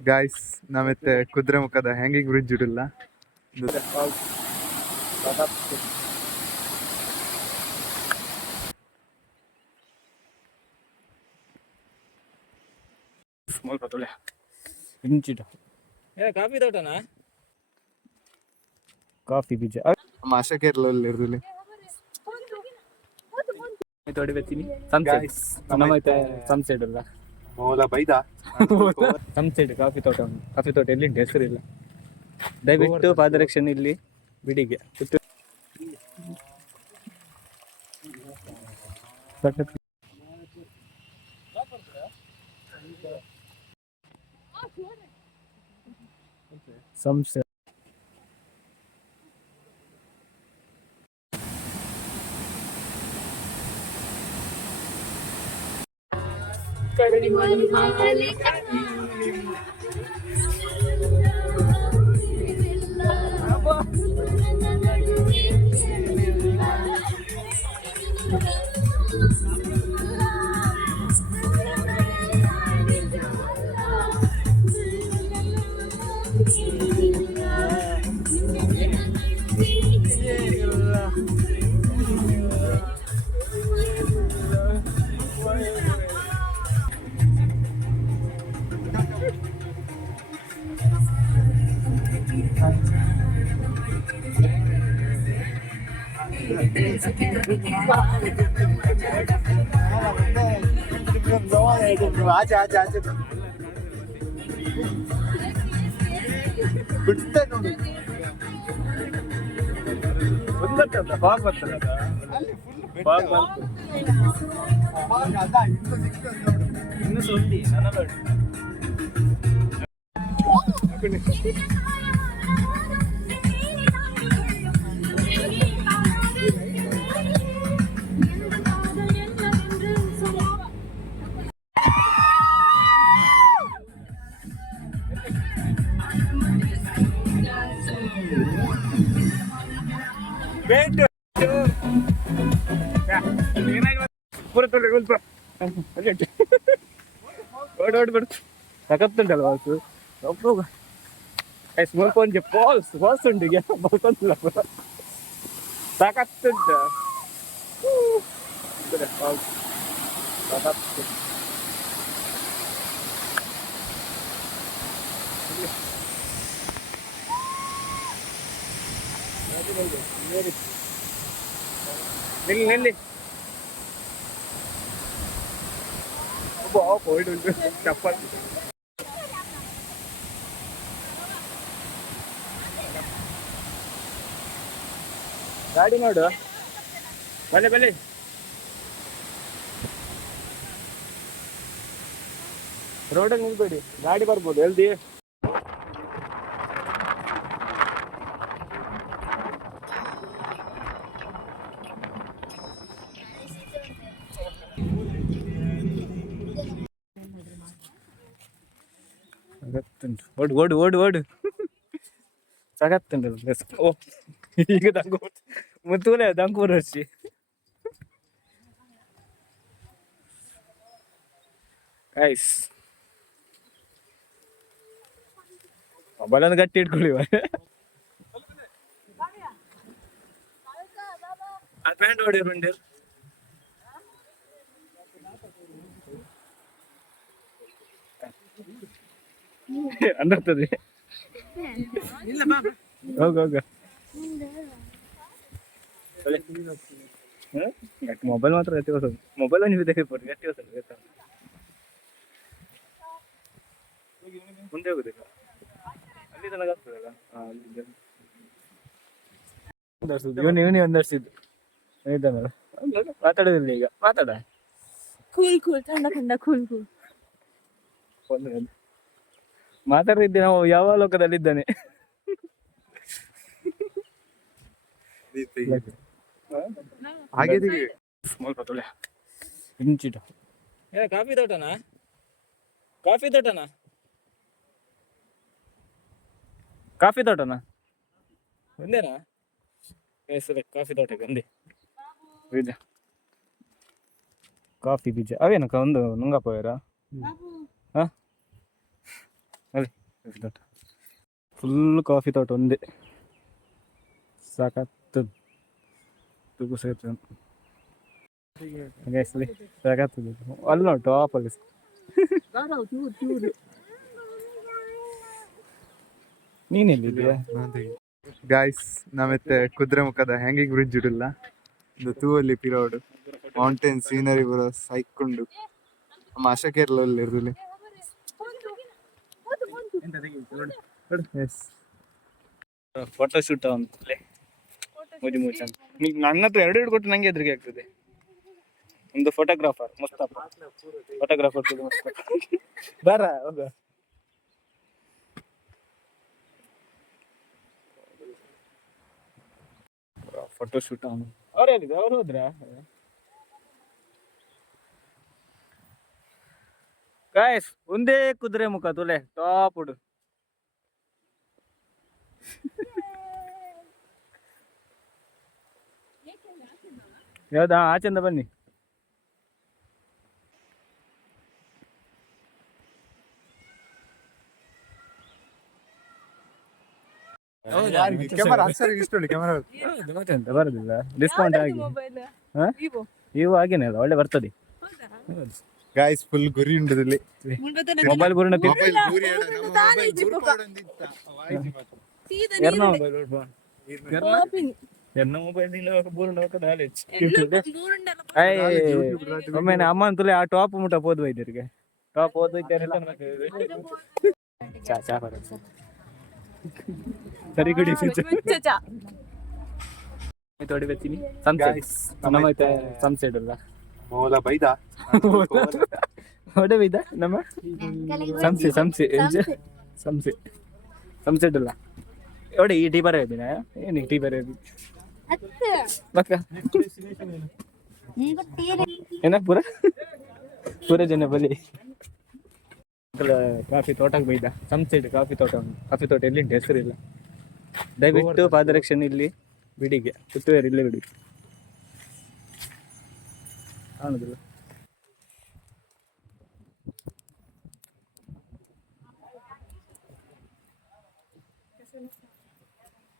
Guys ನಾವಿತ್ತೆ ಕುದುರೆಮುಖದ hanging bridge ಇಡಲ್ಲ ಸ್ಮಾಲ್ ಪತೊಲೆ ಇಂಚಿಟ ಕಾಫಿ ತೋಟನಾ ಕಾಫಿ ಬೀಜ ಮಾಷಾ ಕೇರಳಲ್ಲಿ ಇರಲಿ ತೋಡಿ ಬರ್ತೀನಿ ಸನ್ಸೆಟ್ ಸನ್ಸೆಟ್ ಅಲ್ಲ ಸನ್ಸೆಟ್ ಕಾಫಿ ತೋಟ ಎಲ್ಲಿಂಟು ಹೆಸರಿಲ್ಲ ದಯವಿಟ್ಟು ಪಾದರಕ್ಷಣೆ ಇಲ್ಲಿ ಬಿಡಿಗೆ ಸಂಸೆ ಆಚೆ ಆಚೆ ಆಚೆ ಬಿಡ್ತೆ ನೋಡಿ ಇನ್ನು ಸುದ್ದಿ ನನ್ನ ಸಕತ್ತುಂಟಲ್ಲ ಬಾಸು ಒಬ್ಬ ಸ್ವಲ್ಪ ಒಂಚೆ ಫಾಲ್ಸ್ ಉಂಟು ಬಲ್ಕೊಂತಿಲ್ಲ ಸಕತ್ತುಂಟು ನಿಲ್ಲಿ ಕೋಲ್ಡ್ ಉಂಟು ಚಪ್ಪಲ್ ಗಾಡಿ ನೋಡು ಬಲೆ ರೋಡಿಗೆ ನಿಲ್ಬೇಡಿ ಗಾಡಿ ಬರ್ಬೋದು ಎಲ್ದಿ ಓಡು ಸಗತ್ತುಂಟು ಓ ಈಗ ಮುತ್ತೂಲೆ ದಂಕೂರು ಹಚ್ಚಿ ಗೈಸ್ ಮೊಬೈಲನ್ನು ಗಟ್ಟಿ ಇಟ್ಕೊಳ್ಳಿ ಪ್ಯಾಂಟ್ ಹೊಡಿಯೋರು ಬಂಡಿ ಅನ್ನಿಸ್ತದೆ ಹೋಗ ಮೊಬೈಲ್ ಮಾತ್ರ ಗಟ್ಟಿ ಹೊಸದು ಮೊಬೈಲ್ ನೀವು ತೆಗೆದುಕೊಡಿ ಗಟ್ಟಿ ಹೊಸದು ಮುಂದೆ ಹೋಗುದಿಲ್ಲ ಅಲ್ಲಿ ತನಕ ಆಗ್ತದಲ್ಲ ಇವನೇ ಒಂದರ್ಸಿದ್ದು ಇದ್ದಾನಲ್ಲ ಮಾತಾಡೋದಿಲ್ಲ ಈಗ ಮಾತಾಡ ಕೂಲ್ ತಂಡ ಕೂಲ್ ಮಾತಾಡ್ತಿದ್ದೆ ನಾವು ಯಾವ ಲೋಕದಲ್ಲಿದ್ದಾನೆ ಹಾಗೆ ಸ್ಮಾಲ್ ಪತೊಲೆ ಇಂಚಿಟ ಕಾಫಿ ತೋಟನಾ ಒಂದೇನಾ ಹೆಸರು ಕಾಫಿ ತೋಟಕ್ಕೆ ಒಂದೇ ಬೀಜ ಕಾಫಿ ಬೀಜ ಅವೇನಕ್ಕ ಒಂದು ನುಂಗಪ್ಪ ಹಾಂ ಅಲ್ಲಿ ಫುಲ್ ಕಾಫಿ ತೋಟ ಒಂದೇ ಸಾಕತ್ತು ತುಗು ಸೇರ್ತದೆ ಸಾಕತ್ತದೆ ಅಲ್ಲಿ ನೋಡಿ ಟಾಪಲ್ಲಿ ನೀನೆಲ್ಲಿದ್ಯಾ ಗಾಯ್ಸ್ ನಾವಿತ್ತೆ ಕುದುರೆಮುಖದ ಹ್ಯಾಂಗಿಂಗ್ ಬ್ರಿಡ್ಜ್ ಇಡಲ್ಲ ಇದು ತೂವಲ್ಲಿ ಪಿರೋಡ್ ಮೌಂಟೇನ್ ಸೀನರಿ ಬರೋ ಸೈಕೊಂಡು ಆಶಾ ಕೇರಳಲ್ಲಿ ಇರಲಿ ಎಸ್ ಫೋಟೋ ಶೂಟ್ ಅಂತಲೇ ಮುಜಿ ಮುಚ್ಚ ನನ್ನ ಹತ್ರ ಎರಡು ಕೊಟ್ಟು ನಂಗೆ ಎದುರಿಗೆ ಆಗ್ತದೆ ಒಂದು ಫೋಟೋಗ್ರಾಫರ್ ಮುಸ್ತಫ ಫೋಟೋಗ್ರಾಫರ್ ಬರ ಹೋಗ ಫೋಟೋ ಶೂಟ್ ಅವನು ಅವ್ರು ಹೇಳಿದ್ರು ಅವ್ರು ಹೋದ್ರ ಗಾಯ್ಸ್ ಒಂದೇ ಕುದುರೆ ಮುಖ ತುಲೆ ಟಾಪ್ ಉಡು ಯಾವ್ದಾ ಆಚೆಂದ ಬನ್ನಿ ಕ್ಯಾಮರಾ ಇಷ್ಟು ಕ್ಯಾಮರಾ ಮತ್ತೆಂತ ಬರೋದಿಲ್ಲ ಡಿಸ್ಕೌಂಟ್ ಆಗಿ ಇವು ಹಾಗೇನೆ ಅಲ್ಲ ಒಳ್ಳೆ ಬರ್ತದೆ ಗಾಯ್ಸ್ ಫುಲ್ ಗುರಿ ಉಂಟದಲ್ಲಿ ಮೊಬೈಲ್ ಗುರುನ ಮೊಬೈಲ್ ಗುರಿ ಎರ್ನ ಮೊಬೈಲ್ ಎರ್ನ ಮೊಬೈಲ್ ಬೂರ್ಣ ಒಮ್ಮೆ ಅಮ್ಮ ಅಂತಲೇ ಆ ಟಾಪ್ ಮುಟ್ಟ ಹೋದ್ ವೈದ್ಯರಿಗೆ ಟಾಪ್ ಹೋದ್ ಸರಿ ಗುಡಿ ತೋಡಿ ಬರ್ತೀನಿ ನಮ್ಮೈತೆ ಸನ್ಸೆಟ್ ಅಲ್ಲ ಮೋಲ ಬೈದ ಹೊಡೆ ಬೈದ ನಮ್ಮ ಸಂಸೆ ಸಂಸೆ ಸಂಸೆ ಸನ್ಸೆಟ್ ಅಲ್ಲ ಎವಡೆ ಈ ಟೀ ಬರ ಇದ್ದೀನ ಏನು ಟೀ ಬರ ಬಕ್ಕ ಏನ ಪೂರ ಪೂರ ಜನ ಬಲಿ ಕಾಫಿ ತೋಟಕ್ಕೆ ಬೈದ ಸನ್ಸೆಟ್ ಕಾಫಿ ತೋಟ ಎಲ್ಲಿಂಟ ಹೆಸರಿಲ್ಲ ದಯವಿಟ್ಟು ಪಾದರಕ್ಷಣೆ ಇಲ್ಲಿ ಬಿಡಿಗೆ ಪುತ್ತೂರು ಇಲ್ಲೇ ಬಿಡಿ ಕಾಣುದಿಲ್ಲ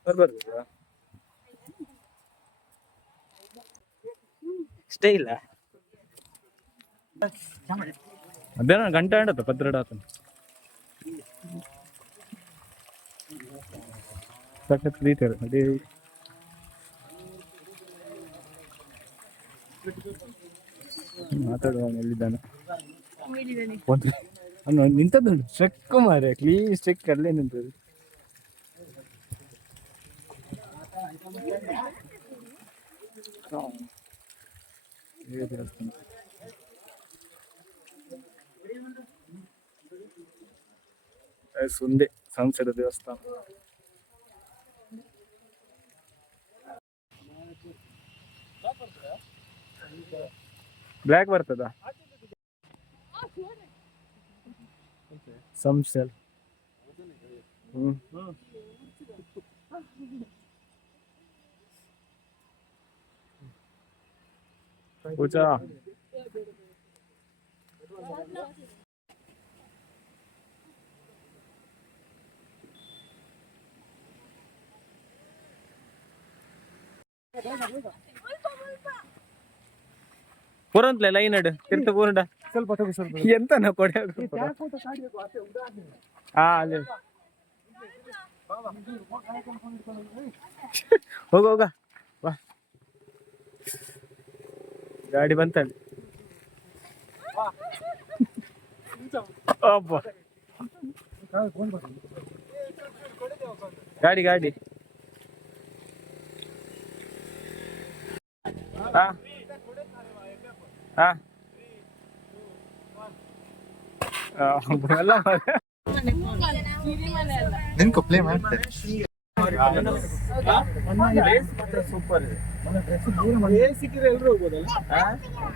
ಬರ್ಬಾರ್ದು ಇಷ್ಟೇ ಇಲ್ಲ ಅದೇನೋ ಗಂಟೆ ಆಡತ್ತ ಪತ್ರಡ ಆತ ಸಖತ್ ರೀತಿಯಲ್ಲ ಅದೇ ಮಾತಾಡುವ ಎಲ್ಲಿದ್ದಾನೆ ನಿಂತದ್ದು ಸ್ಟ್ರೆಕ್ ಮಾರೆ ಕ್ಲೀನ್ ಸ್ಟ್ರೆಕ್ ಅಲ್ಲೇ ನಿಂತದ್ದು ಸುಂದೆ ಸಂಸದ ದೇವಸ್ಥಾನ ಬ್ಲ್ಯಾಕ್ ಬರ್ತದ ಸಂಸಲ್ ಪೂಜಾ ಪೂರಂತ್ಲೆ ಲೈನ್ ಅಡ್ ತಿರ್ತ ಪೂರ್ಣ ಸ್ವಲ್ಪ ಎಂತ ನಾ ಕೊಡೆ ಹಾ ಅಲ್ಲಿ ಹೋಗ ವಾ ಗಾಡಿ ಬಂತಲ್ಲಿ ಅಬ್ಬಾ ಗಾಡಿ ಹಾ ಹಾ ಎಲ್ಲ ನಿನ್ಕೊ ಪ್ಲೇ ಮಾಡ್ತಾರೆ ಸೂಪರ್ ಸಿಕ್ಕಿದ್ರೆ ಎಲ್ರು ಹೋಗ್ಬೋದಲ್ಲ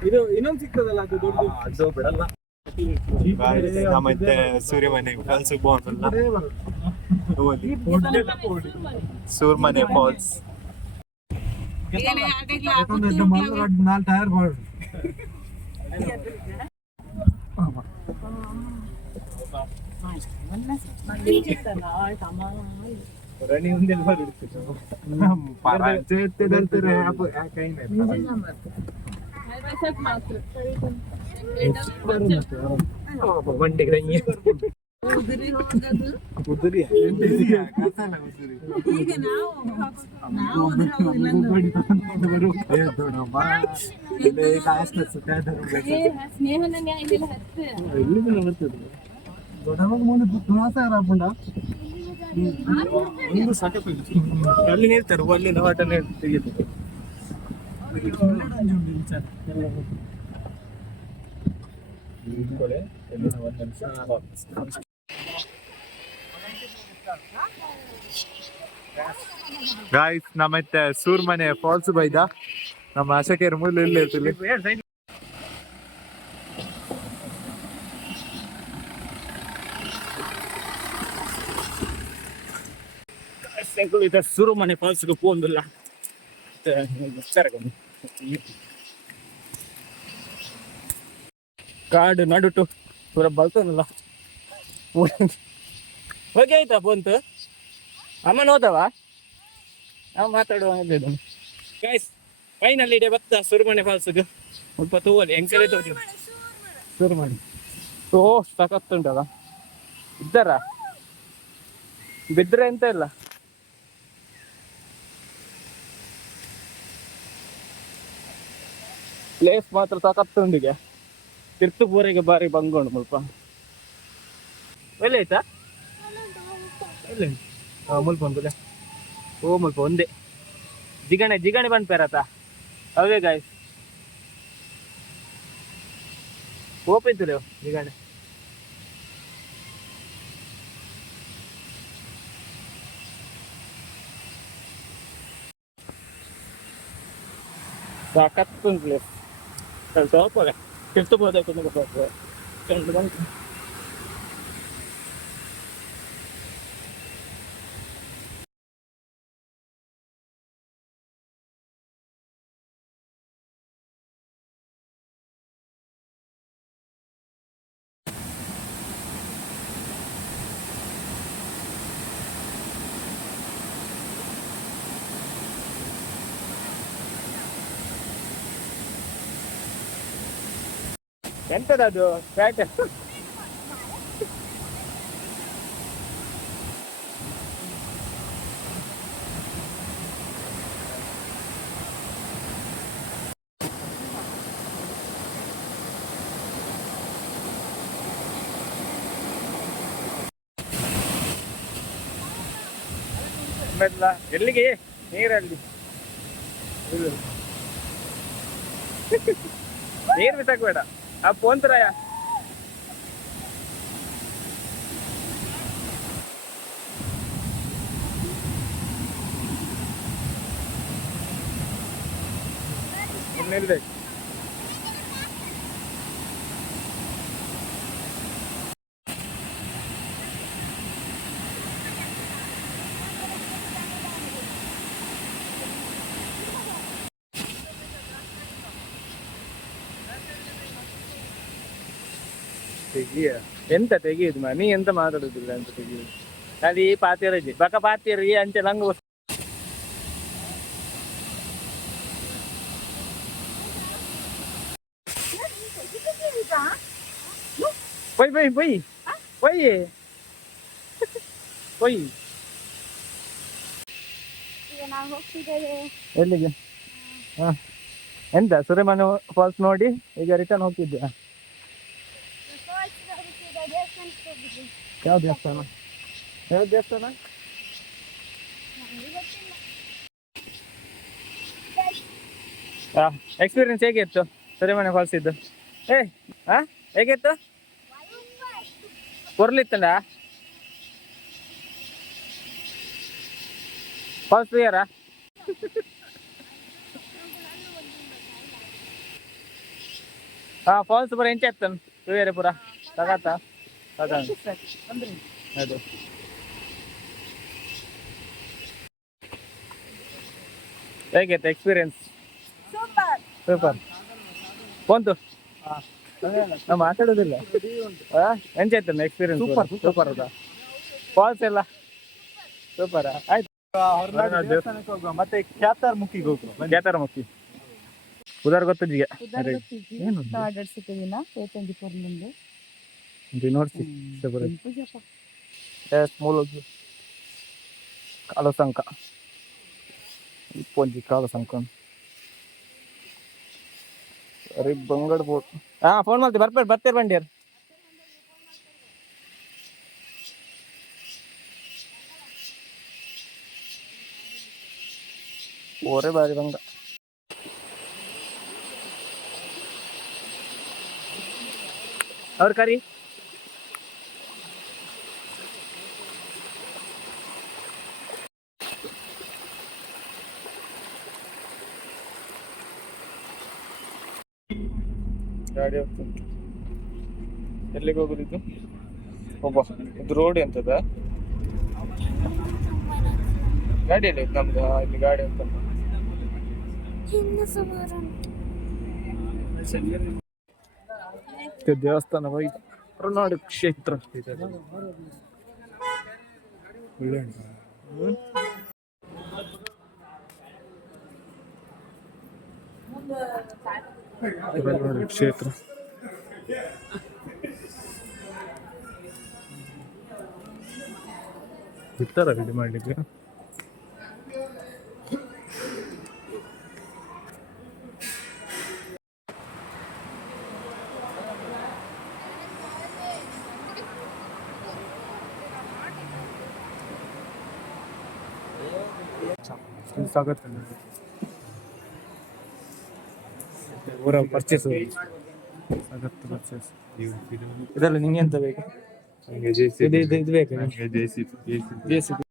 ಇದು ಇನ್ನೊಂದು ಸಿಗ್ತದಲ್ಲ ಅದು ದೊಡ್ಡದು ಬಿಡಲ್ಲ ಮತ್ತೆ ಸೂರ್ಯಮನೆ ಫಾಲ್ಸ್ ಸೂರ್ಮನೆ ಫಾಲ್ಸ್ ಟೈರ್ ರಣಿ ಒಂದೆಲ್ಲ ಬರುತ್ತೆ ಬಂಡಿಗೆ ಕುದುರೆ ಈಗ ನಾವು ಸ್ನೇಹನ ನ್ಯಾಯ ಅಲ್ಲಿ ನಿಲ್ತಾರೆ ಅಲ್ಲಿ ಹೋಟೆಲ್ ತೆಗೆದು ಗಾಯ್ಸ್ ನಮ್ಮತ್ತೆ ಸೂರ್ಮನೆ ಫಾಲ್ಸ್ ಬೈದ ನಮ್ಮ ಆಶಕೆರ ಮೂಲ ಇಲ್ಲಿ ಇರ್ತಿಲ್ಲ ಶುರು ಮನೆ ಫಾಲ್ಸ್ಗೆ ಪೋಂದಿಲ್ಲ ಕಾಡು ನಡುಟು ಪೂರ ಬಲ್ತನಲ್ಲ ಹೋಗಿ ಆಯ್ತಾ ಪೋಂತು ಅಮ್ಮನ ಹೋದವ ನಾವು ಮಾತಾಡುವ ಗೈಸ್ ಫೈನಲ್ ಇದೆ ಬತ್ತ ಸುರುಮನೆ ಫಾಲ್ಸ್ಗೆ ಸ್ವಲ್ಪ ತೂವಲ್ಲಿ ಎಂಕಲೇ ತೋರಿ ಸುರುಮನೆ ಓ ಸಖತ್ತುಂಟಲ್ಲ ಇದ್ದಾರ ಬಿದ್ರೆ ಎಂತ ಇಲ್ಲ ಪ್ಲೇಸ್ ಮಾತ್ರ ಸಖತ್ತುಂಡಿಗೆ ತಿರ್ತುಪೂರಿಗೆ ಬಾರಿ ಬಂಗೋಣ ಸ್ವಲ್ಪ ಎಲ್ಲಿ ಆಯ್ತಾ ಎಲ್ಲಿ ಮುಲ್ಪ ಒಂದುಲೆ ಓ ಮುಲ್ಪ ಒಂದೇ ಜಿಗಣೆ ಬಂದ್ಪೇರತ ಅವೇ ಗಾಯ್ಸ್ ಓಪಿಂತುಲೆ ಜಿಗಣೆ ಸಾಕತ್ತುಂಟು ಪ್ಲೇಸ್ ಸ್ವಲ್ಪ ತಿರ್ತುಪೂರಕ್ಕೆ ಚೆಂಡು ಬಂತು ಎಂತದದು ಫ್ಯಾಟ್ ಎಲ್ಲಿಗೆ ನೀರಲ್ಲಿ ನೀರು ಬಿಸಾಕ್ಬೇಡ ಆ ಪೋಂತರಾಯ ನಿಲ್ದೆ ಎಂತ ತೆಗಿಯುದು ನೀ ಎಂತ ಮಾತಾಡುದಿಲ್ಲ ಅಂತ ತೆಗಿಯುದು ಅಲ್ಲಿ ಪಾತಿಯರ ಇದೆ ಬಕ ಪಾತಿಯರು ಈ ಅಂಚೆ ನಂಗೆ ಪೊಯ್ ಪೊಯ್ ಪೊಯ್ ಪೊಯ್ ಪೊಯ್ ಎಲ್ಲಿಗೆ ಹಾ ಎಂತ ಸುರೇಮನೆ ಫಾಲ್ಸ್ ನೋಡಿ ಈಗ ರಿಟರ್ನ್ ಹೋಗ್ತಿದ್ಯಾ ಯಾವ ದೇವಸ್ಥಾನ ಎಕ್ಸ್ಪೀರಿಯನ್ಸ್ ಹೇಗಿತ್ತು ಸುರೇಮನೆ ಫಾಲ್ಸ್ ಇದ್ದು ಹೇಗಿತ್ತು ಕೊರ್ಲಿತ್ತಂಡ ಫಾಲ್ಸ್ ಕ್ಲಿಯರಾ ಫಾಲ್ಸ್ ಪೂರ ಎಂಚ ಎತ್ತನ್ ಕ್ಲಿಯರ್ ಪೂರ ತಗತ್ತ ಅದು ಹೇಗಿತ್ತು ಎಕ್ಸ್ಪೀರಿಯನ್ಸ್ ಸೂಪರ್ ಬಂತು ನಾವು ಮಾತಾಡೋದಿಲ್ಲ. ಎಂಚಾಯ್ತಲ್ಲ ಎಕ್ಸ್ಪೀರಿಯನ್ಸ್? ಸೂಪರ್ ಸೂಪರ್ ಅದ. ಫಾಲ್ಸ್ ಎಲ್ಲ ಸೂಪರ್. ಆಯ್ತು, ದೇವಸ್ಥಾನಕ್ಕೆ ಹೋಗುವ, ಮತ್ತೆ ಕ್ಯಾತಾರ್ಮುಖಿಗೆ ಹೋಗುವ. ಕೇತಾರಮುಖಿ ಉದಾರ್ ಗೊತ್ತಿದ್ದೀಗ ಏನು ನೋಡ್ಸಿ ಮೂಲದ್ದು ಕಾಲಸಂಕ ಇಪ್ಪೊಂಜಿ ಕಾಲಸಂಕ ಸರಿ ಬಂಗಡ್ ಬೋಟ್. ಹಾ ಫೋನ್ ಮಾಡ್ತೀವಿ, ಬರ್ತೀರಿ ಬಂಡಿಯರ್. ಓರೇ ಬಾರಿ ಬಂಗ. ಅವ್ರ ಕರಿ ಗಾಡಿ ಹೋಗ್ತುಂಟು. ಎಲ್ಲಿಗೆ ಹೋಗುದಿದ್ದು? ಒಬ್ಬ ಇದು ರೋಡ್ ಎಂತದ ಗಾಡಿಯಲ್ಲಿ ನಮ್ದು ಇಲ್ಲಿ ಗಾಡಿ ಅಂತ ದೇವಸ್ಥಾನ ಹೋಗಿ ಹೊರನಾಡು ಕ್ಷೇತ್ರ ಹೊರನಾಡು ಕ್ಷೇತ್ರ. ಬಿಡ್ತಾರ ರೆಡಿ ಮಾಡ್ಲಿಕ್ಕೆ? ಸಾಕತ್ ಊರ ಪರ್ಚೇಸ್ ಸಾಕತ್ತು ಪರ್ಚೇಸ್. ಇದೆಲ್ಲ ನಿಂಗೆ ಎಂತ ಬೇಕು? ಇದು ಬೇಕು.